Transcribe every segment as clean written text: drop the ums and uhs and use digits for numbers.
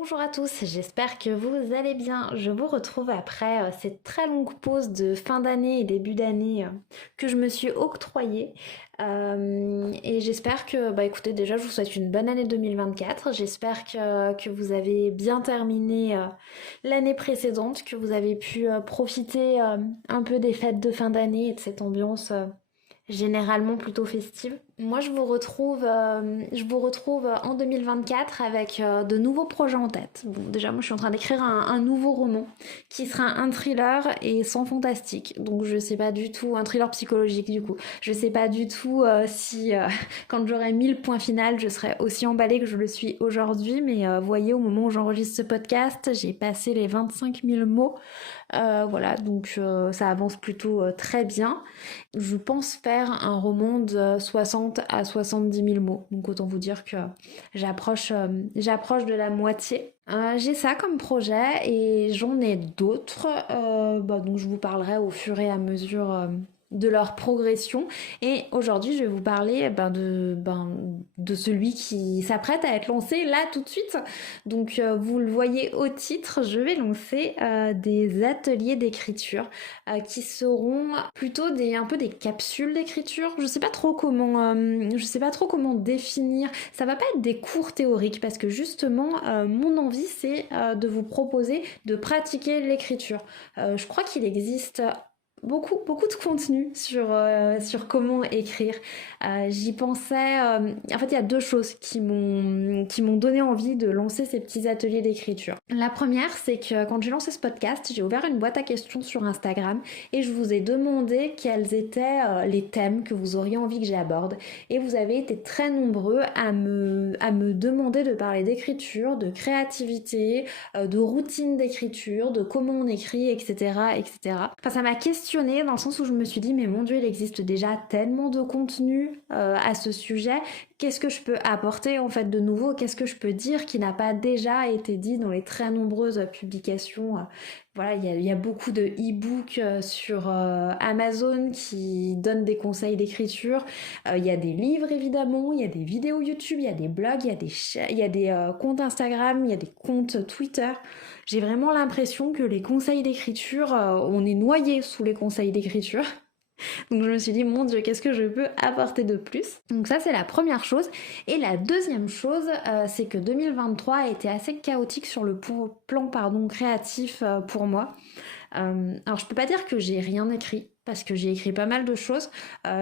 Bonjour à tous, j'espère que vous allez bien. Je vous retrouve après cette très longue pause de fin d'année et début d'année que je me suis octroyée. Et j'espère que, écoutez, déjà je vous souhaite une bonne année 2024. J'espère que vous avez bien terminé l'année précédente, que vous avez pu profiter un peu des fêtes de fin d'année et de cette ambiance généralement plutôt festive. Moi, je vous retrouve en 2024 avec de nouveaux projets en tête. Bon, déjà, moi, je suis en train d'écrire un nouveau roman qui sera un thriller et sans fantastique. Donc, je sais pas du tout, un thriller psychologique du coup. Je sais pas du tout si, quand j'aurai mis le point final, je serai aussi emballée que je le suis aujourd'hui. Mais voyez, au moment où j'enregistre ce podcast, j'ai passé les 25 000 mots. Voilà, donc ça avance plutôt très bien. Je pense faire un roman de 60 à 70 000 mots. Donc autant vous dire que j'approche de la moitié. J'ai ça comme projet et j'en ai d'autres. Donc je vous parlerai au fur et à mesure de leur progression. Et aujourd'hui, je vais vous parler de celui qui s'apprête à être lancé là tout de suite. Donc vous le voyez au titre, je vais lancer des ateliers d'écriture qui seront plutôt un peu des capsules d'écriture. Je sais pas trop comment définir. Ça va pas être des cours théoriques parce que justement, mon envie c'est de vous proposer de pratiquer l'écriture. Je crois qu'il existe beaucoup de contenu sur comment écrire. J'y pensais. En fait, il y a deux choses qui m'ont donné envie de lancer ces petits ateliers d'écriture. La première, c'est que quand j'ai lancé ce podcast, j'ai ouvert une boîte à questions sur Instagram et je vous ai demandé quels étaient les thèmes que vous auriez envie que j'aborde. Et vous avez été très nombreux à me demander de parler d'écriture, de créativité, de routine d'écriture, de comment on écrit, etc., etc. Enfin, ça m'a questionnée dans le sens où je me suis dit, mais mon Dieu, il existe déjà tellement de contenu à ce sujet. Qu'est-ce que je peux apporter en fait de nouveau? Qu'est-ce que je peux dire qui n'a pas déjà été dit dans les très nombreuses publications? Voilà, il y a beaucoup de e-books sur Amazon qui donnent des conseils d'écriture. Il y a des livres évidemment, il y a des vidéos YouTube, il y a des blogs, il y a des comptes Instagram, il y a des comptes Twitter. J'ai vraiment l'impression que les conseils d'écriture, on est noyé sous les conseils d'écriture. Donc je me suis dit, mon Dieu, qu'est-ce que je peux apporter de plus? Donc ça, c'est la première chose. Et la deuxième chose, c'est que 2023 a été assez chaotique sur le plan créatif pour moi. Alors je peux pas dire que j'ai rien écrit parce que j'ai écrit pas mal de choses.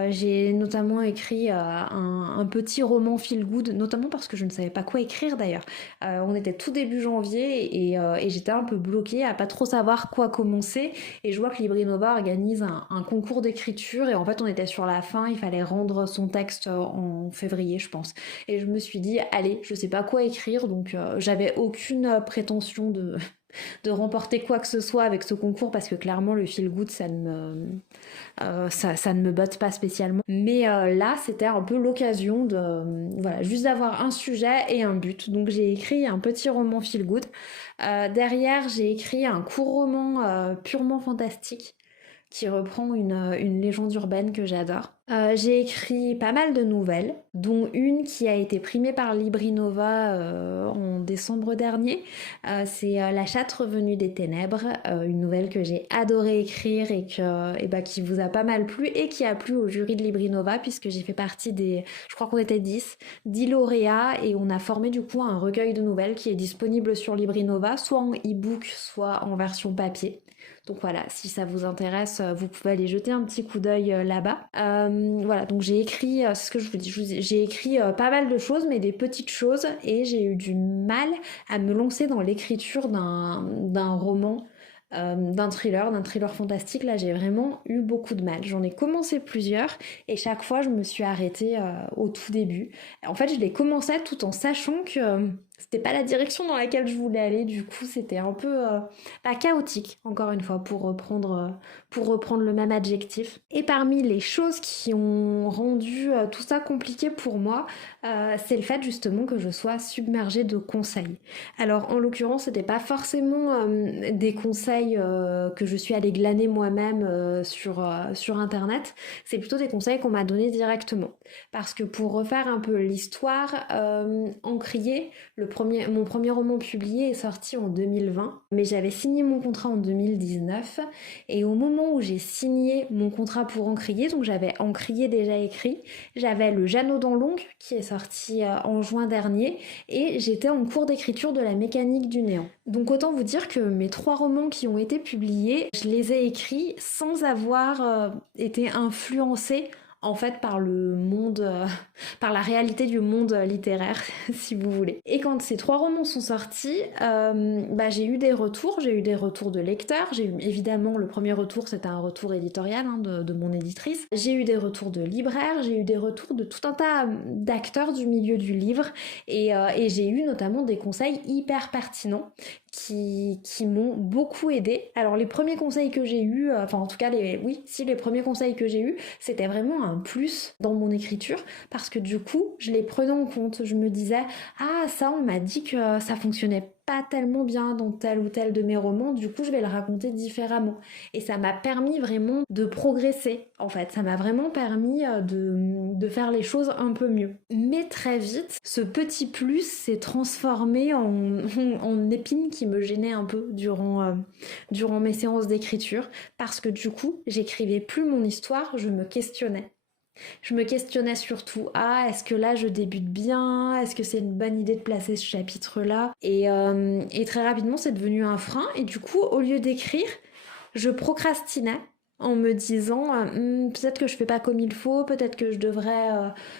J'ai notamment écrit un petit roman feel good, notamment parce que je ne savais pas quoi écrire d'ailleurs. On était tout début janvier et j'étais un peu bloquée à pas trop savoir quoi commencer. Et je vois que Librinova organise un concours d'écriture et en fait on était sur la fin, il fallait rendre son texte en février je pense. Et je me suis dit allez, je sais pas quoi écrire donc j'avais aucune prétention de remporter quoi que ce soit avec ce concours parce que clairement le feel good ça ne me botte pas spécialement. Mais là c'était un peu l'occasion voilà, juste d'avoir un sujet et un but. Donc j'ai écrit un petit roman feel good. Derrière j'ai écrit un court roman purement fantastique qui reprend une légende urbaine que j'adore. J'ai écrit pas mal de nouvelles, dont une qui a été primée par Librinova en décembre dernier. C'est La chatte revenue des ténèbres, une nouvelle que j'ai adoré écrire qui vous a pas mal plu et qui a plu au jury de Librinova puisque j'ai fait partie je crois qu'on était 10 lauréats et on a formé du coup un recueil de nouvelles qui est disponible sur Librinova, soit en e-book, soit en version papier. Donc voilà, si ça vous intéresse, vous pouvez aller jeter un petit coup d'œil là-bas. Voilà, donc j'ai écrit, c'est ce que je vous dis, j'ai écrit pas mal de choses, mais des petites choses, et j'ai eu du mal à me lancer dans l'écriture d'un roman, d'un thriller fantastique. Là, j'ai vraiment eu beaucoup de mal. J'en ai commencé plusieurs, et chaque fois, je me suis arrêtée au tout début. En fait, je les commençais tout en sachant que c'était pas la direction dans laquelle je voulais aller. Du coup, c'était un peu chaotique, encore une fois, pour reprendre le même adjectif. Et parmi les choses qui ont rendu tout ça compliqué pour moi, c'est le fait justement que je sois submergée de conseils. Alors, en l'occurrence, c'était pas forcément des conseils que je suis allée glaner moi-même sur Internet. C'est plutôt des conseils qu'on m'a donnés directement. Parce que pour refaire un peu l'histoire, Encrier, le mon premier roman publié est sorti en 2020, mais j'avais signé mon contrat en 2019. Et au moment où j'ai signé mon contrat pour Encrier, donc j'avais Encrier déjà écrit, j'avais Le Jeannot l'ongle qui est sorti en juin dernier, et j'étais en cours d'écriture de La mécanique du néant. Donc autant vous dire que mes 3 romans qui ont été publiés, je les ai écrits sans avoir été influencée en fait par le monde, par la réalité du monde littéraire, si vous voulez. Et quand ces 3 romans sont sortis, j'ai eu des retours, de lecteurs, j'ai eu évidemment le premier retour, c'était un retour éditorial de mon éditrice, j'ai eu des retours de libraires, j'ai eu des retours de tout un tas d'acteurs du milieu du livre, et j'ai eu notamment des conseils hyper pertinents qui m'ont beaucoup aidé. Alors les premiers conseils que j'ai eus, en tout cas les premiers conseils que j'ai eus, c'était vraiment un plus dans mon écriture, parce que du coup je les prenais en compte. Je me disais, ah ça on m'a dit que ça fonctionnait pas tellement bien dans tel ou tel de mes romans, du coup je vais le raconter différemment. Et ça m'a permis vraiment de progresser, en fait. Ça m'a vraiment permis de faire les choses un peu mieux. Mais très vite, ce petit plus s'est transformé en épine qui me gênait un peu durant mes séances d'écriture, parce que du coup, j'écrivais plus mon histoire, je me questionnais. Je me questionnais surtout, est-ce que là je débute bien? Est-ce que c'est une bonne idée de placer ce chapitre-là? Et très rapidement, c'est devenu un frein. Et du coup, au lieu d'écrire, je procrastinais en me disant peut-être que je fais pas comme il faut, peut-être que je devrais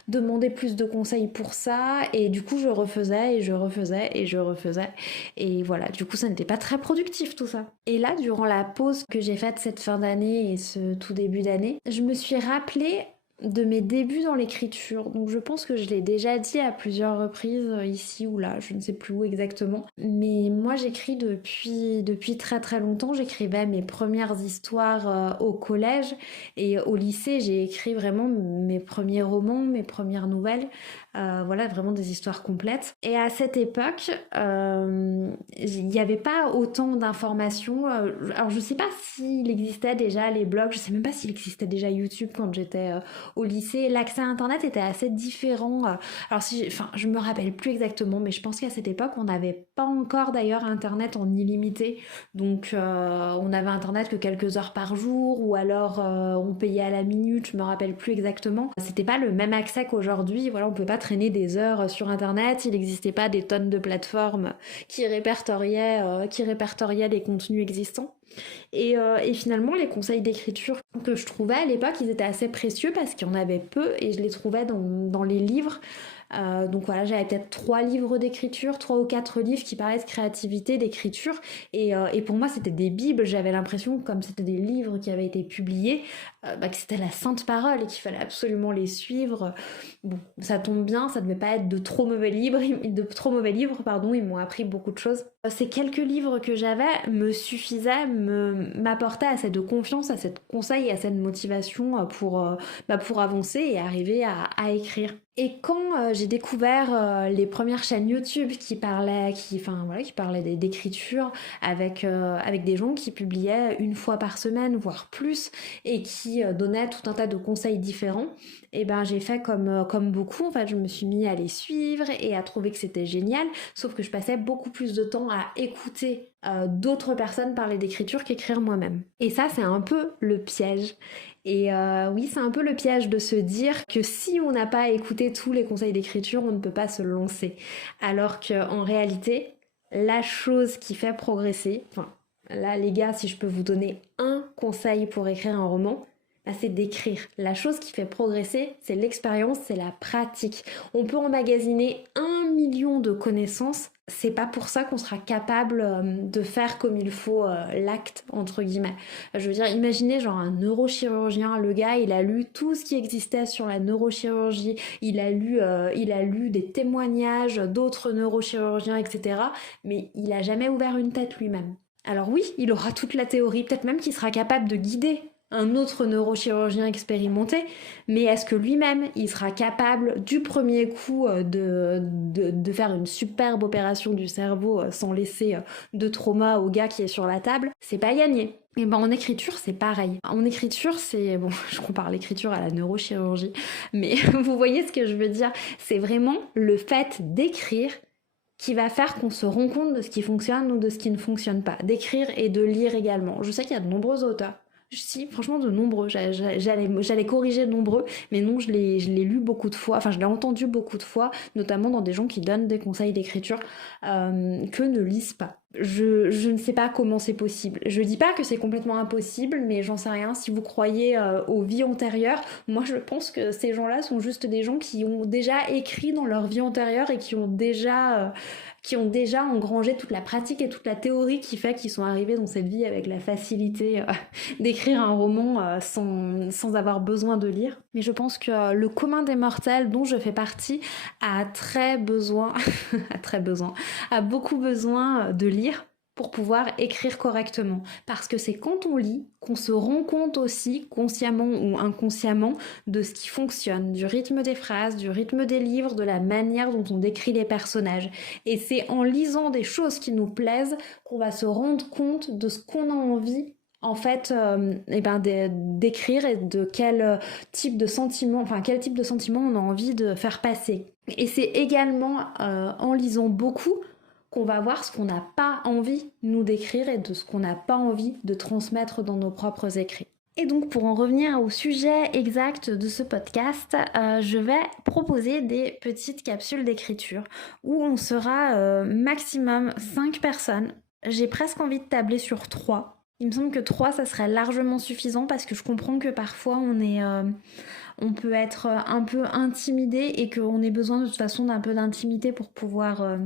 demander plus de conseils pour ça. Et du coup, je refaisais et je refaisais et je refaisais. Et voilà, du coup, ça n'était pas très productif tout ça. Et là, durant la pause que j'ai faite cette fin d'année et ce tout début d'année, je me suis rappelé de mes débuts dans l'écriture. Donc je pense que je l'ai déjà dit à plusieurs reprises ici ou là, je ne sais plus où exactement. Mais moi j'écris depuis très très longtemps. J'écrivais mes premières histoires au collège, et au lycée j'ai écrit vraiment mes premiers romans, mes premières nouvelles. Voilà, vraiment des histoires complètes. Et à cette époque, il n'y avait pas autant d'informations. Alors je sais pas s'il existait déjà les blogs, je sais même pas s'il existait déjà YouTube quand j'étais au lycée. L'accès à Internet était assez différent. Alors je me rappelle plus exactement, mais je pense qu'à cette époque, on n'avait pas encore d'ailleurs Internet en illimité. Donc on avait Internet que quelques heures par jour, ou alors on payait à la minute, je me rappelle plus exactement. C'était pas le même accès qu'aujourd'hui. Voilà, on peut pas traîner des heures sur Internet. Il n'existait pas des tonnes de plateformes qui répertoriaient les contenus existants. Et finalement, les conseils d'écriture que je trouvais à l'époque, ils étaient assez précieux parce qu'il y en avait peu, et je les trouvais dans les livres. Donc voilà, j'avais peut-être 3 livres d'écriture, 3 ou 4 livres qui parlaient de créativité, d'écriture, et pour moi c'était des bibles. J'avais l'impression, comme c'était des livres qui avaient été publiés, que c'était la sainte parole et qu'il fallait absolument les suivre. Bon, ça tombe bien, ça devait pas être de trop mauvais livres, ils m'ont appris beaucoup de choses. Ces quelques livres que j'avais me suffisaient, m'apportaient assez de confiance, assez de conseils, assez de motivation pour avancer et arriver à écrire. Et quand j'ai découvert les premières chaînes YouTube qui parlaient d'écriture avec des gens qui publiaient 1 fois par semaine, voire plus, et qui donnaient tout un tas de conseils différents, et j'ai fait comme beaucoup. En fait, je me suis mis à les suivre et à trouver que c'était génial, sauf que je passais beaucoup plus de temps à écouter d'autres personnes parler d'écriture qu'écrire moi-même. Et ça, c'est un peu le piège. Et oui, c'est un peu le piège de se dire que si on n'a pas écouté tous les conseils d'écriture, on ne peut pas se lancer. Alors qu'en réalité, la chose qui fait progresser, là les gars, si je peux vous donner un conseil pour écrire un roman, c'est d'écrire. La chose qui fait progresser, c'est l'expérience, c'est la pratique. On peut emmagasiner 1 million de connaissances, c'est pas pour ça qu'on sera capable de faire comme il faut l'acte, entre guillemets. Je veux dire, imaginez genre un neurochirurgien, le gars, il a lu tout ce qui existait sur la neurochirurgie, il a lu des témoignages d'autres neurochirurgiens, etc. Mais il a jamais ouvert une tête lui-même. Alors oui, il aura toute la théorie, peut-être même qu'il sera capable de guider un autre neurochirurgien expérimenté, mais est-ce que lui-même, il sera capable du premier coup de faire une superbe opération du cerveau sans laisser de trauma au gars qui est sur la table? C'est pas gagné. Et en écriture, c'est pareil. En écriture, je compare l'écriture à la neurochirurgie, mais vous voyez ce que je veux dire. C'est vraiment le fait d'écrire qui va faire qu'on se rend compte de ce qui fonctionne ou de ce qui ne fonctionne pas. D'écrire et de lire également. Je sais qu'il y a de nombreux auteurs. Si, franchement, de nombreux. J'allais corriger de nombreux, mais non, je l'ai lu beaucoup de fois, enfin, je l'ai entendu beaucoup de fois, notamment dans des gens qui donnent des conseils d'écriture, que ne lisent pas. Je ne sais pas comment c'est possible. Je dis pas que c'est complètement impossible, mais j'en sais rien. Si vous croyez aux vies antérieures, moi je pense que ces gens-là sont juste des gens qui ont déjà écrit dans leur vie antérieure et qui ont déjà engrangé toute la pratique et toute la théorie qui fait qu'ils sont arrivés dans cette vie avec la facilité d'écrire un roman sans avoir besoin de lire. Mais je pense que le commun des mortels dont je fais partie a a beaucoup besoin de lire pour pouvoir écrire correctement. Parce que c'est quand on lit qu'on se rend compte aussi, consciemment ou inconsciemment, de ce qui fonctionne, du rythme des phrases, du rythme des livres, de la manière dont on décrit les personnages. Et c'est en lisant des choses qui nous plaisent qu'on va se rendre compte de ce qu'on a envie en fait d'écrire et de quel type de sentiment on a envie de faire passer. Et c'est également en lisant beaucoup qu'on va voir ce qu'on n'a pas envie nous d'écrire et de ce qu'on n'a pas envie de transmettre dans nos propres écrits. Et donc pour en revenir au sujet exact de ce podcast, je vais proposer des petites capsules d'écriture où on sera maximum 5 personnes. J'ai presque envie de tabler sur 3. Il me semble que 3 ça serait largement suffisant parce que je comprends que parfois on peut être un peu intimidé et qu'on ait besoin de toute façon d'un peu d'intimité pour pouvoir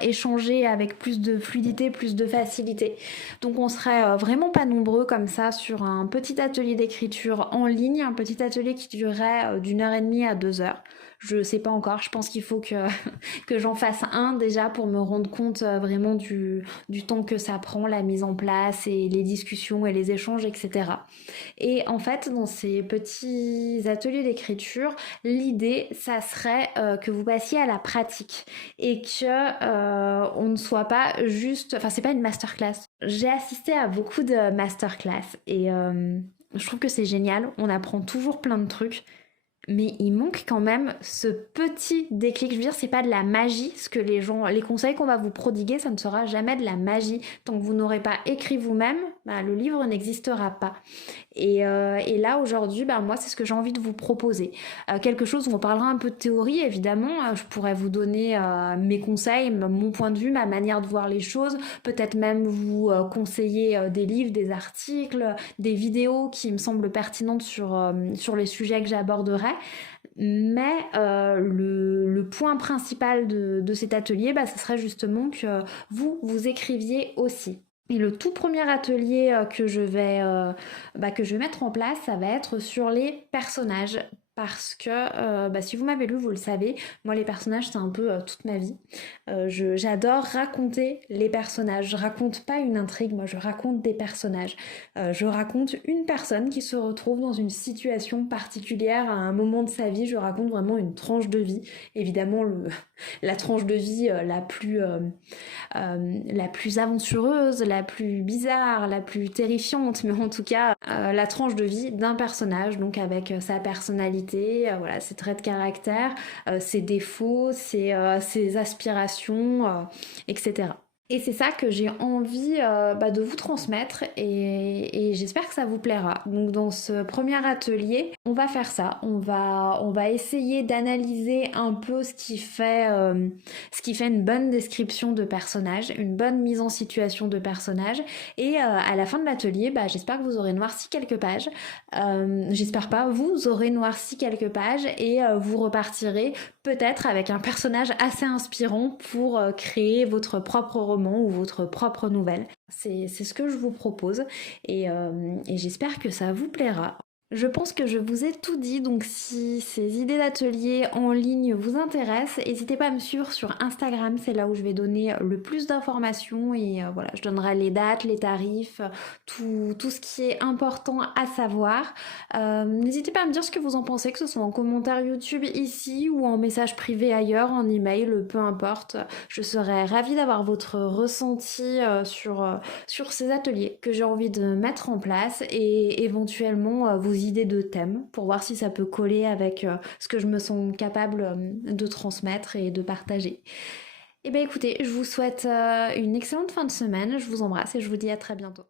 échanger avec plus de fluidité, plus de facilité. Donc on serait vraiment pas nombreux comme ça sur un petit atelier d'écriture en ligne, un petit atelier qui durerait d'1h30 à 2h. Je sais pas encore, je pense qu'il faut que j'en fasse un déjà pour me rendre compte vraiment du temps que ça prend, la mise en place et les discussions et les échanges, etc. Et en fait, dans ces petits ateliers d'écriture, l'idée, ça serait que vous passiez à la pratique et que on ne soit pas juste... Enfin, c'est pas une masterclass. J'ai assisté à beaucoup de masterclass et je trouve que c'est génial. On apprend toujours plein de trucs. Mais il manque quand même ce petit déclic. Je veux dire, c'est pas de la magie. Ce que les conseils qu'on va vous prodiguer, ça ne sera jamais de la magie. Tant que vous n'aurez pas écrit vous-même, le livre n'existera pas. Et là, aujourd'hui, moi, c'est ce que j'ai envie de vous proposer. Quelque chose où on parlera un peu de théorie, évidemment. Je pourrais vous donner mes conseils, mon point de vue, ma manière de voir les choses. Peut-être même vous conseiller des livres, des articles, des vidéos qui me semblent pertinentes sur les sujets que j'aborderai. Mais le point principal de cet atelier, ce serait justement que vous écriviez aussi. Et le tout premier atelier que je vais mettre en place, ça va être sur les personnages. Parce que si vous m'avez lu, vous le savez, moi les personnages c'est un peu toute ma vie. J'adore raconter les personnages. Je raconte pas une intrigue, moi je raconte des personnages. Je raconte une personne qui se retrouve dans une situation particulière à un moment de sa vie. Je raconte vraiment une tranche de vie. Évidemment la tranche de vie la plus aventureuse, la plus bizarre, la plus terrifiante, mais en tout cas la tranche de vie d'un personnage, donc avec sa personnalité, ses traits de caractère, ses défauts, ses aspirations, etc. Et c'est ça que j'ai envie de vous transmettre et j'espère que ça vous plaira. Donc dans ce premier atelier, on va faire ça. On va essayer d'analyser un peu ce qui fait une bonne description de personnage, une bonne mise en situation de personnage. Et à la fin de l'atelier, j'espère que vous aurez noirci quelques pages. J'espère pas, vous aurez noirci quelques pages et vous repartirez peut-être avec un personnage assez inspirant pour créer votre propre roman ou votre propre nouvelle. C'est ce que je vous propose et j'espère que ça vous plaira. Je pense que je vous ai tout dit, donc si ces idées d'atelier en ligne vous intéressent, n'hésitez pas à me suivre sur Instagram, c'est là où je vais donner le plus d'informations et je donnerai les dates, les tarifs, tout ce qui est important à savoir. N'hésitez pas à me dire ce que vous en pensez, que ce soit en commentaire YouTube ici ou en message privé ailleurs, en email, peu importe. Je serais ravie d'avoir votre ressenti sur ces ateliers que j'ai envie de mettre en place et éventuellement vous idées de thèmes pour voir si ça peut coller avec ce que je me sens capable de transmettre et de partager. Eh bien écoutez, je vous souhaite une excellente fin de semaine, je vous embrasse et je vous dis à très bientôt.